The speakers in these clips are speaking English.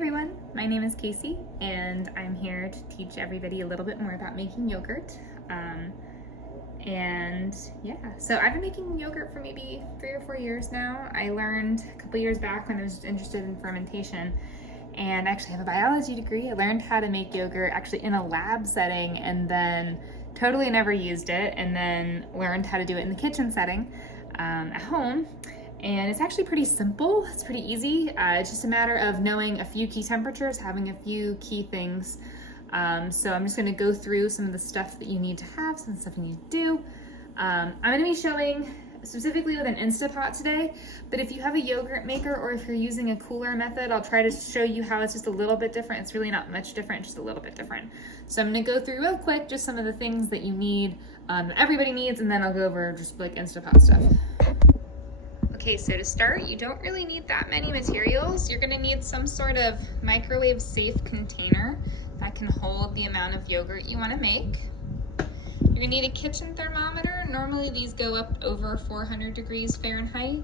everyone, my name is Casey and I'm here to teach everybody a little bit more about making yogurt. So I've been making yogurt for maybe 3 or 4 years now. I learned a couple years back when I was interested in fermentation, and I actually have a biology degree. I learned how to make yogurt actually in a lab setting and then totally never used it, and then learned how to do it in the kitchen setting at home. And it's actually pretty simple. It's pretty easy. It's just a matter of knowing a few key temperatures, having a few key things. So I'm just gonna go through some of the stuff that you need to have, some of the stuff you need to do. I'm gonna be showing specifically with an InstaPot today, but if you have a yogurt maker or if you're using a cooler method, I'll try to show you how it's just a little bit different. It's really not much different, just a little bit different. So I'm gonna go through real quick just some of the things that you need, that everybody needs, and then I'll go over just like InstaPot stuff. Okay, so to start, you don't really need that many materials. You're gonna need some sort of microwave safe container that can hold the amount of yogurt you wanna make. You're gonna need a kitchen thermometer. Normally these go up over 400 degrees Fahrenheit,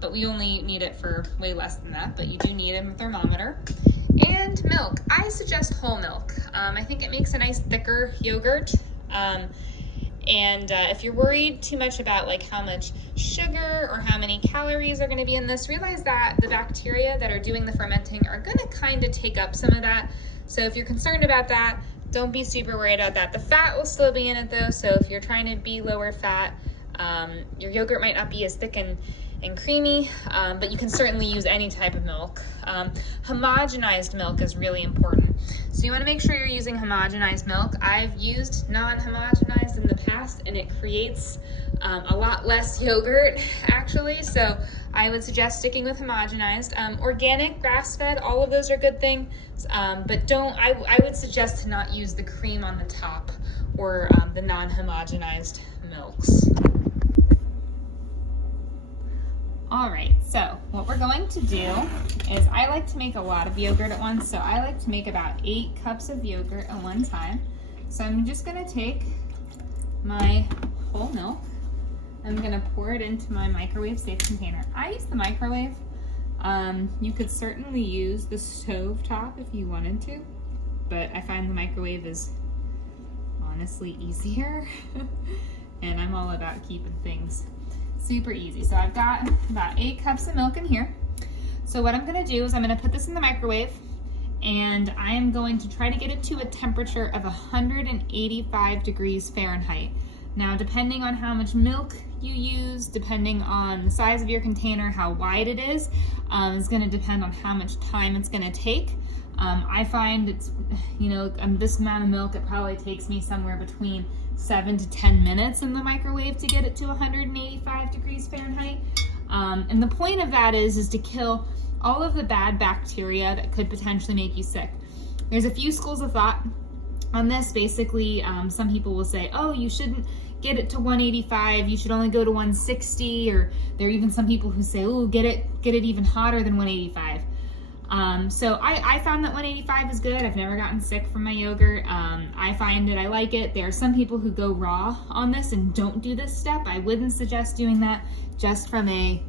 but we only need it for way less than that, but you do need a thermometer. And milk. I suggest whole milk. I think it makes a nice thicker yogurt. If you're worried too much about like how much sugar or how many calories are going to be in this, realize that the bacteria that are doing the fermenting are going to kind of take up some of that. So if you're concerned about that, don't be super worried about that. The fat will still be in it though, so if you're trying to be lower fat, your yogurt might not be as thick and creamy, but you can certainly use any type of milk. Homogenized milk is really important. So you want to make sure you're using homogenized milk. I've used non-homogenized in the past and it creates a lot less yogurt actually, so I would suggest sticking with homogenized. Organic, grass-fed, all of those are good things, but I would suggest to not use the cream on the top or the non-homogenized milks. All right, so what we're going to do is I like to make a lot of yogurt at once, so I like to make about 8 cups of yogurt at one time. So I'm just gonna take my whole milk, I'm gonna pour it into my microwave safe container. I use the microwave. You could certainly use the stove top if you wanted to, but I find the microwave is honestly easier and I'm all about keeping things super easy. So I've got about 8 cups of milk in here. So what I'm gonna do is I'm gonna put this in the microwave and I am going to try to get it to a temperature of 185 degrees Fahrenheit. Now, depending on how much milk you use, depending on the size of your container, how wide it is gonna depend on how much time it's gonna take. I find it's, this amount of milk, it probably takes me somewhere between 7 to 10 minutes in the microwave to get it to 185 degrees Fahrenheit. And the point of that is to kill all of the bad bacteria that could potentially make you sick. There's a few schools of thought on this. Basically, some people will say, oh, you shouldn't get it to 185, you should only go to 160, or there are even some people who say, oh, get it even hotter than 185. So I found that 185 is good. I've never gotten sick from my yogurt. I find it, I like it. There are some people who go raw on this and don't do this step. I wouldn't suggest doing that just from a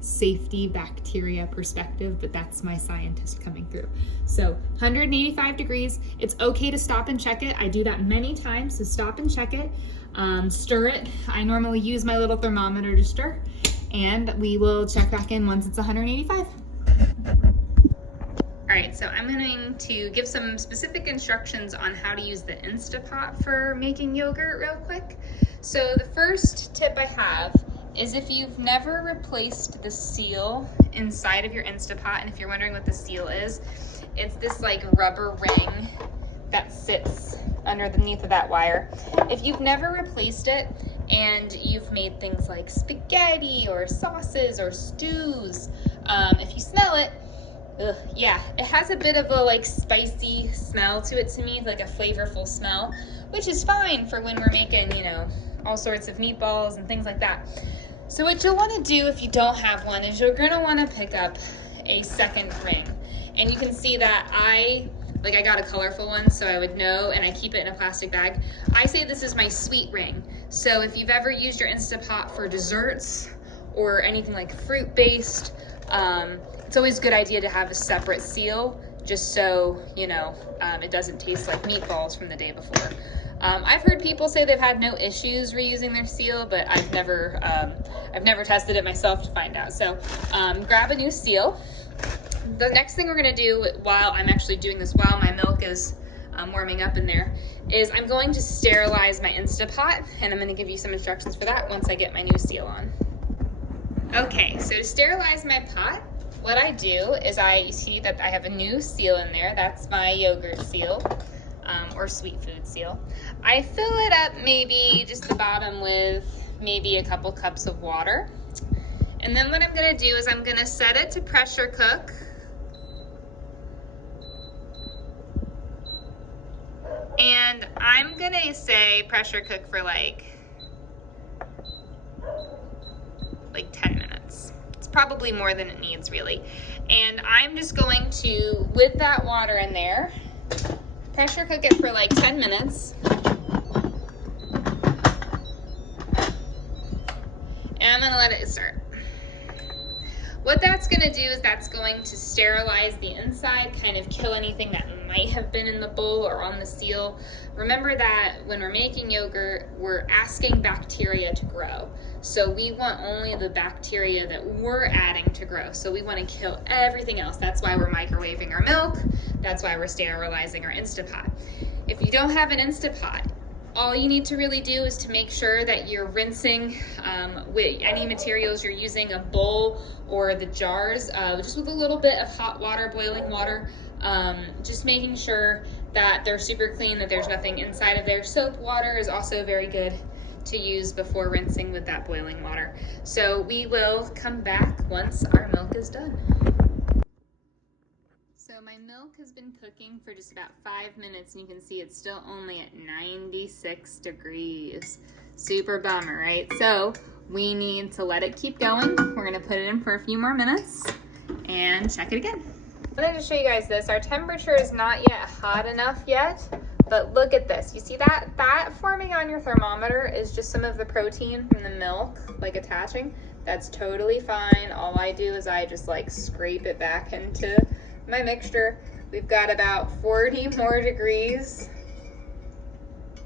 safety bacteria perspective, but that's my scientist coming through. So 185 degrees, it's okay to stop and check it. I do that many times, so stop and check it. Stir it. I normally use my little thermometer to stir, and we will check back in once it's 185. All right, so I'm going to give some specific instructions on how to use the InstaPot for making yogurt real quick. So the first tip I have is if you've never replaced the seal inside of your InstaPot, and if you're wondering what the seal is, it's this rubber ring that sits underneath of that wire. If you've never replaced it and you've made things like spaghetti or sauces or stews, if you smell it, yeah, it has a bit of a spicy smell to it to me, like a flavorful smell, which is fine for when we're making, all sorts of meatballs and things like that. So what you'll want to do if you don't have one is you're going to want to pick up a second ring. And you can see that I got a colorful one so I would know, and I keep it in a plastic bag. I say this is my sweet ring. So if you've ever used your InstaPot for desserts or anything like fruit-based, It's always a good idea to have a separate seal, just so, you know, it doesn't taste like meatballs from the day before. I've heard people say they've had no issues reusing their seal, but I've never tested it myself to find out. So grab a new seal. The next thing we're gonna do while I'm actually doing this, while my milk is warming up in there, is I'm going to sterilize my InstaPot, and I'm gonna give you some instructions for that once I get my new seal on. Okay, so to sterilize my pot, what I do is you see that I have a new seal in there. That's my yogurt seal, or sweet food seal. I fill it up maybe just the bottom with maybe a couple cups of water. And then what I'm gonna do is I'm gonna set it to pressure cook. And I'm gonna say pressure cook for like 10 minutes. It's probably more than it needs, really. And I'm just going to, with that water in there, pressure cook it for like 10 minutes. And I'm gonna let it start. What that's gonna do is that's going to sterilize the inside, kind of kill anything that might have been in the bowl or on the seal. Remember that when we're making yogurt, we're asking bacteria to grow. So we want only the bacteria that we're adding to grow. So we want to kill everything else. That's why we're microwaving our milk. That's why we're sterilizing our InstaPot. If you don't have an InstaPot, all you need to really do is to make sure that you're rinsing with any materials you're using, a bowl or the jars, just with a little bit of hot water, boiling water, just making sure that they're super clean, that there's nothing inside of there. Soap water is also very good to use before rinsing with that boiling water. So we will come back once our milk is done. So my milk has been cooking for just about 5 minutes, and you can see it's still only at 96 degrees. Super bummer, right? So we need to let it keep going. We're gonna put it in for a few more minutes and check it again. I wanted to show you guys this. Our temperature is not yet hot enough yet, but look at this. You see that? That forming on your thermometer is just some of the protein from the milk, like attaching. That's totally fine. All I do is I just like scrape it back into my mixture. We've got about 40 more degrees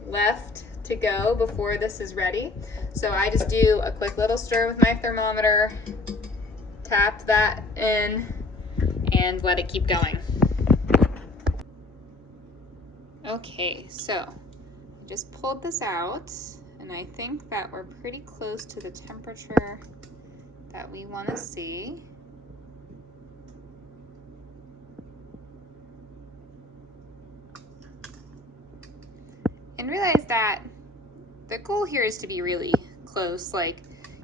left to go before this is ready. So I just do a quick little stir with my thermometer, tap that in, and let it keep going. Okay, so I just pulled this out, and I think that we're pretty close to the temperature that we want to see. And realize that the goal here is to be really close, like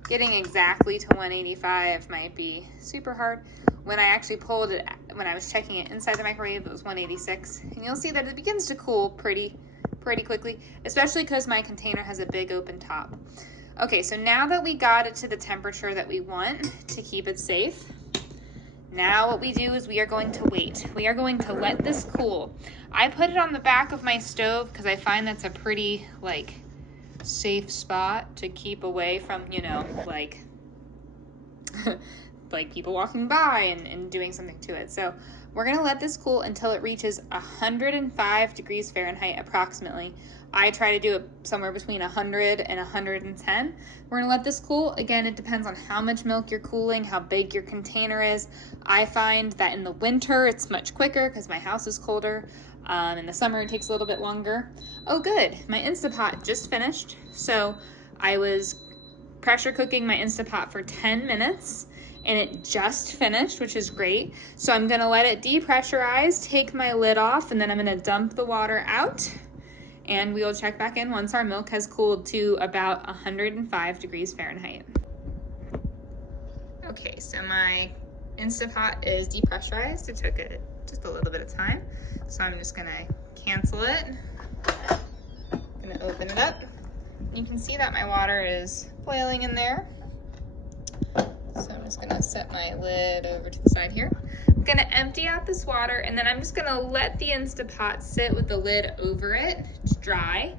getting exactly to 185 might be super hard. When I actually pulled it, when I was checking it inside the microwave, it was 186. And you'll see that it begins to cool pretty quickly, especially because my container has a big open top. Okay, so now that we got it to the temperature that we want to keep it safe, now what we do is we are going to wait. We are going to let this cool. I put it on the back of my stove because I find that's a pretty like safe spot to keep away from, you know, like like people walking by and doing something to it. So we're gonna let this cool until it reaches 105 degrees Fahrenheit approximately. I try to do it somewhere between 100 and 110. We're gonna let this cool. Again, it depends on how much milk you're cooling, how big your container is. I find that in the winter, it's much quicker because my house is colder. In the summer, it takes a little bit longer. Oh, good, my InstaPot just finished. So I was pressure cooking my InstaPot for 10 minutes and it just finished, which is great. So I'm gonna let it depressurize, take my lid off, and then I'm gonna dump the water out. And we will check back in once our milk has cooled to about 105 degrees Fahrenheit. Okay, so my InstaPot is depressurized. It took just a little bit of time. So I'm just gonna cancel it. I'm gonna open it up. You can see that my water is boiling in there. So I'm just gonna set my lid over to the side here. I'm gonna empty out this water, and then I'm just gonna let the InstaPot sit with the lid over it to dry.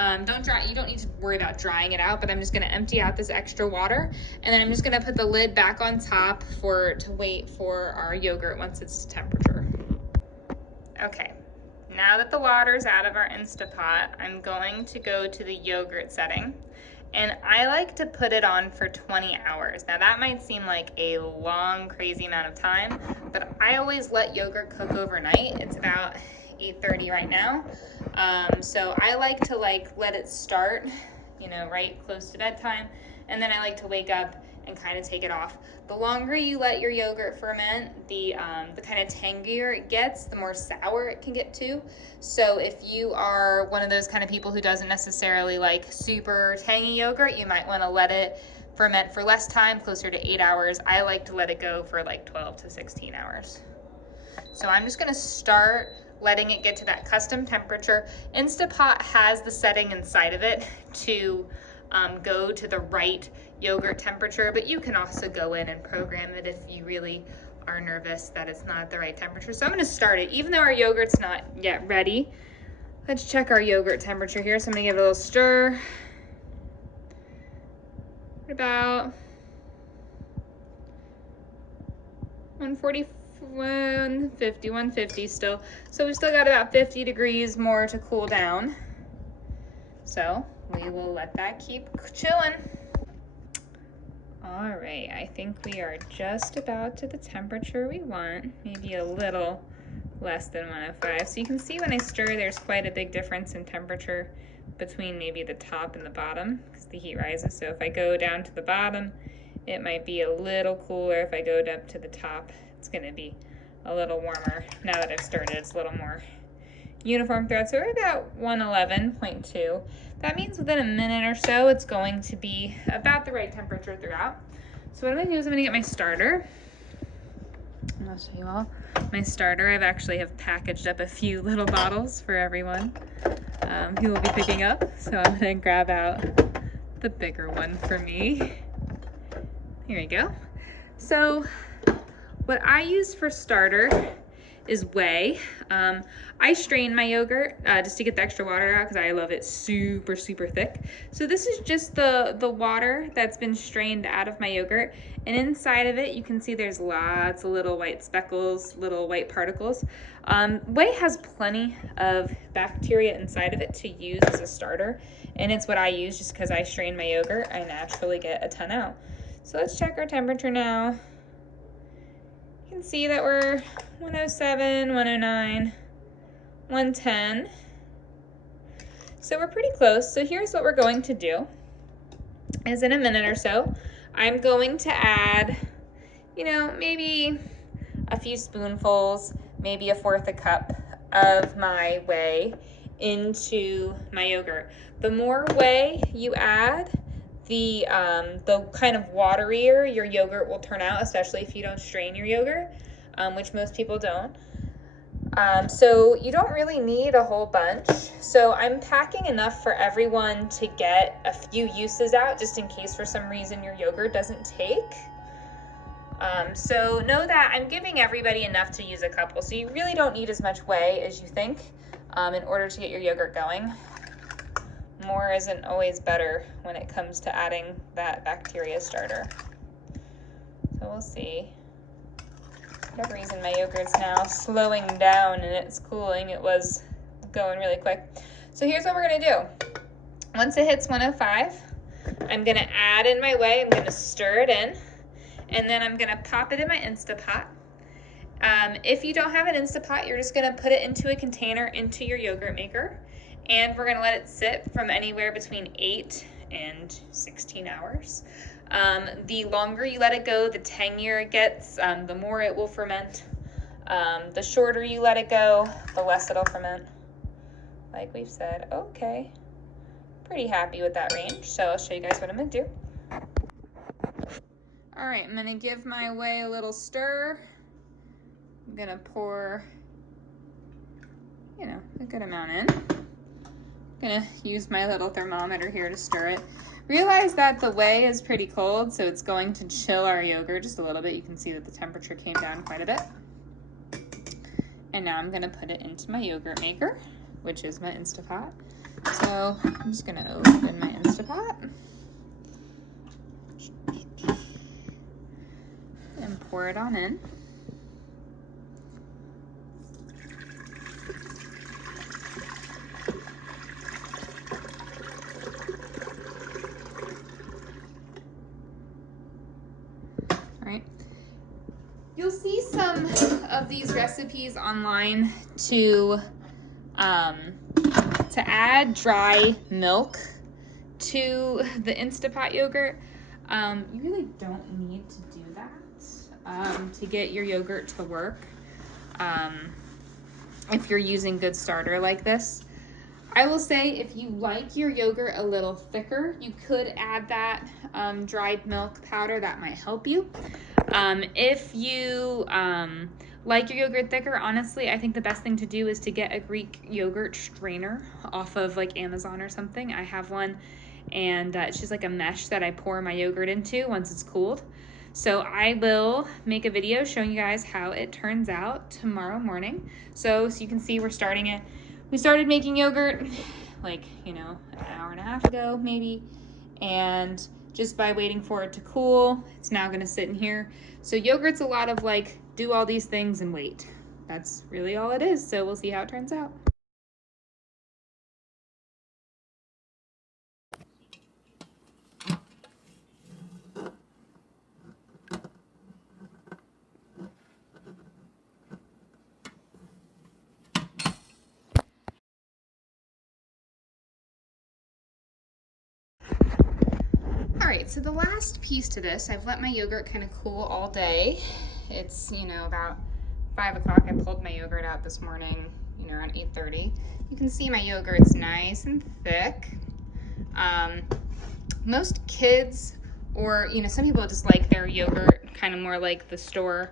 You don't need to worry about drying it out, but I'm just gonna empty out this extra water, and then I'm just gonna put the lid back on top to wait for our yogurt once it's to temperature. Okay, now that the water's out of our InstaPot, I'm going to go to the yogurt setting, and I like to put it on for 20 hours. Now that might seem like a long, crazy amount of time, but I always let yogurt cook overnight. It's about 8:30 right now. So I like to let it start, right close to bedtime, and then I like to wake up and kind of take it off. The longer you let your yogurt ferment, the kind of tangier it gets, the more sour it can get too. So if you are one of those kind of people who doesn't necessarily like super tangy yogurt, you might want to let it ferment for less time, closer to 8 hours. I like to let it go for like 12 to 16 hours. So I'm just gonna start letting it get to that custom temperature. InstaPot has the setting inside of it to go to the right yogurt temperature, but you can also go in and program it if you really are nervous that it's not at the right temperature. So I'm gonna start it. Even though our yogurt's not yet ready, let's check our yogurt temperature here. So I'm gonna give it a little stir. About 150 still. So we've still got about 50 degrees more to cool down. So we will let that keep chilling. All right, I think we are just about to the temperature we want, maybe a little less than 105. So you can see when I stir, there's quite a big difference in temperature between maybe the top and the bottom because the heat rises. So if I go down to the bottom, it might be a little cooler. If I go up to the top, it's gonna be a little warmer. Now that I've stirred it, it's a little more uniform throughout. So we're about 111.2. That means within a minute or so, it's going to be about the right temperature throughout. So what I'm gonna do is I'm gonna get my starter. And I'll show you all my starter. I've actually packaged up a few little bottles for everyone who will be picking up. So I'm gonna grab out the bigger one for me. Here we go. So what I use for starter is whey. I strain my yogurt just to get the extra water out because I love it super, super thick. So this is just the water that's been strained out of my yogurt. And inside of it, you can see there's lots of little white speckles, little white particles. Whey has plenty of bacteria inside of it to use as a starter. And it's what I use just because I strain my yogurt. I naturally get a ton out. So let's check our temperature now. You can see that we're 107, 109, 110. So we're pretty close. So here's what we're going to do is in a minute or so, I'm going to add, maybe a few spoonfuls, maybe 1/4 cup of my whey into my yogurt. The more whey you add, the kind of waterier your yogurt will turn out, especially if you don't strain your yogurt, which most people don't. So you don't really need a whole bunch. So I'm packing enough for everyone to get a few uses out, just in case for some reason your yogurt doesn't take. So know that I'm giving everybody enough to use a couple. So you really don't need as much whey as you think in order to get your yogurt going. More isn't always better when it comes to adding that bacteria starter. So we'll see. For whatever reason, my yogurt's now slowing down and it's cooling. It was going really quick. So here's what we're gonna do. Once it hits 105, I'm gonna add in my whey. I'm gonna stir it in, and then I'm gonna pop it in my InstaPot. If you don't have an InstaPot, you're just gonna put it into a container into your yogurt maker. And we're gonna let it sit from anywhere between 8 and 16 hours. The longer you let it go, the tangier it gets, the more it will ferment. The shorter you let it go, the less it'll ferment. Like we've said, okay. Pretty happy with that range, so I'll show you guys what I'm gonna do. All right, I'm gonna give my whey a little stir. I'm gonna pour, a good amount in. Gonna use my little thermometer here to stir it. Realize that the whey is pretty cold, so it's going to chill our yogurt just a little bit. You can see that the temperature came down quite a bit. And now I'm gonna put it into my yogurt maker, which is my InstaPot. So I'm just gonna open my InstaPot and pour it on in. You'll see some of these recipes online to add dry milk to the InstaPot yogurt. You really don't need to do that to get your yogurt to work if you're using good starter like this. I will say if you like your yogurt a little thicker, you could add that dried milk powder. That might help you. If you like your yogurt thicker, honestly, I think the best thing to do is to get a Greek yogurt strainer off of like Amazon or something. I have one, and it's just like a mesh that I pour my yogurt into once it's cooled. So I will make a video showing you guys how it turns out tomorrow morning. So you can see we're starting it. We started making yogurt like, an hour and a half ago maybe, and just by waiting for it to cool, it's now gonna sit in here. So yogurt's a lot of like, do all these things and wait. That's really all it is. So we'll see how it turns out. All right, so the last piece to this, I've let my yogurt kind of cool all day. It's, about 5 o'clock. I pulled my yogurt out this morning, around 8:30. You can see my yogurt's nice and thick. Most kids, or, some people just like their yogurt kind of more like the store,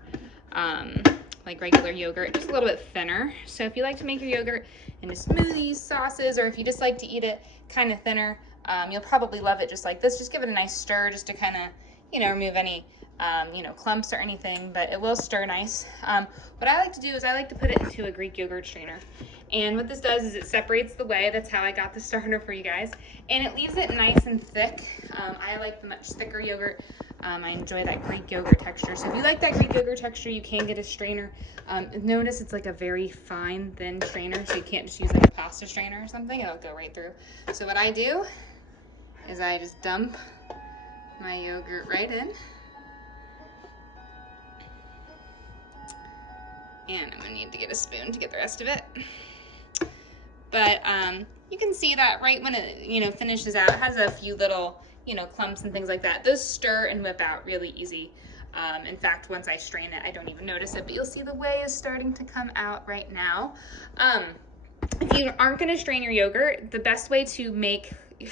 like regular yogurt, just a little bit thinner. So if you like to make your yogurt into smoothies, sauces, or if you just like to eat it kind of thinner, you'll probably love it just like this. Just give it a nice stir just to kind of, remove any, clumps or anything, but it will stir nice. What I like to do is I like to put it into a Greek yogurt strainer. And what this does is it separates the whey. That's how I got the starter for you guys. And it leaves it nice and thick. I like the much thicker yogurt. I enjoy that Greek yogurt texture. So if you like that Greek yogurt texture, you can get a strainer. Notice it's like a very fine, thin strainer, so you can't just use like a pasta strainer or something. It'll go right through. So what I do is I just dump my yogurt right in. And I'm gonna need to get a spoon to get the rest of it. But you can see that right when it, finishes out, it has a few little, clumps and things like that. Those stir and whip out really easy. In fact, once I strain it, I don't even notice it, but you'll see the whey is starting to come out right now. If you aren't gonna strain your yogurt, the best way to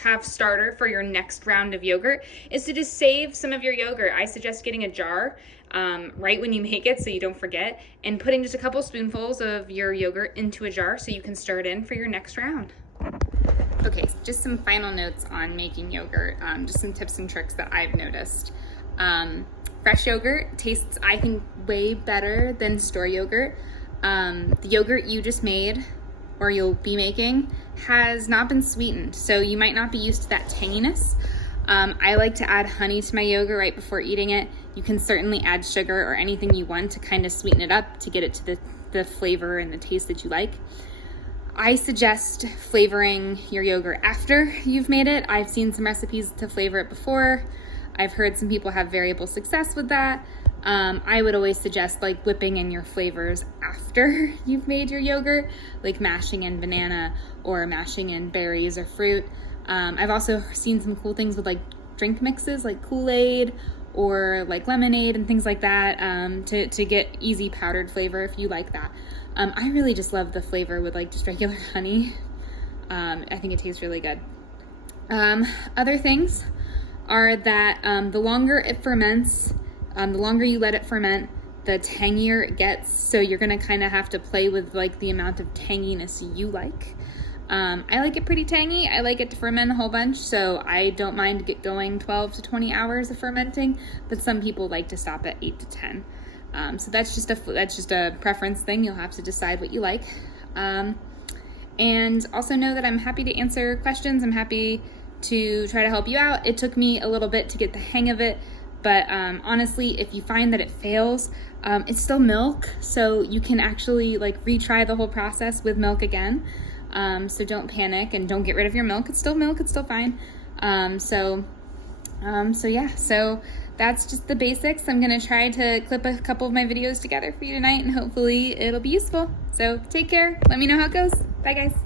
have starter for your next round of yogurt is to just save some of your yogurt. I suggest getting a jar right when you make it so you don't forget, and putting just a couple spoonfuls of your yogurt into a jar so you can stir it in for your next round. Okay, just some final notes on making yogurt, just some tips and tricks that I've noticed. Fresh yogurt tastes, I think, way better than store yogurt. The yogurt you just made or you'll be making has not been sweetened, so you might not be used to that tanginess. I like to add honey to my yogurt right before eating it. You can certainly add sugar or anything you want to kind of sweeten it up to get it to the flavor and the taste that you like. I suggest flavoring your yogurt after you've made it. I've seen some recipes to flavor it before. I've heard some people have variable success with that. I would always suggest like whipping in your flavors after you've made your yogurt, like mashing in banana or mashing in berries or fruit. I've also seen some cool things with like drink mixes like Kool-Aid or like lemonade and things like that to get easy powdered flavor if you like that. I really just love the flavor with like just regular honey. I think it tastes really good. Other things are that the longer it ferments, the longer you let it ferment, the tangier it gets. So you're gonna kind of have to play with like the amount of tanginess you like. I like it pretty tangy. I like it to ferment a whole bunch, so I don't mind going 12 to 20 hours of fermenting, but some people like to stop at 8 to 10. So that's just a preference thing. You'll have to decide what you like. And also know that I'm happy to answer questions. I'm happy to try to help you out. It took me a little bit to get the hang of it, but honestly, if you find that it fails, it's still milk, so you can actually like retry the whole process with milk again. So don't panic and don't get rid of your milk. It's still milk, it's still fine. So yeah, so that's just the basics. I'm gonna try to clip a couple of my videos together for you tonight, and hopefully it'll be useful. So take care, let me know how it goes. Bye guys.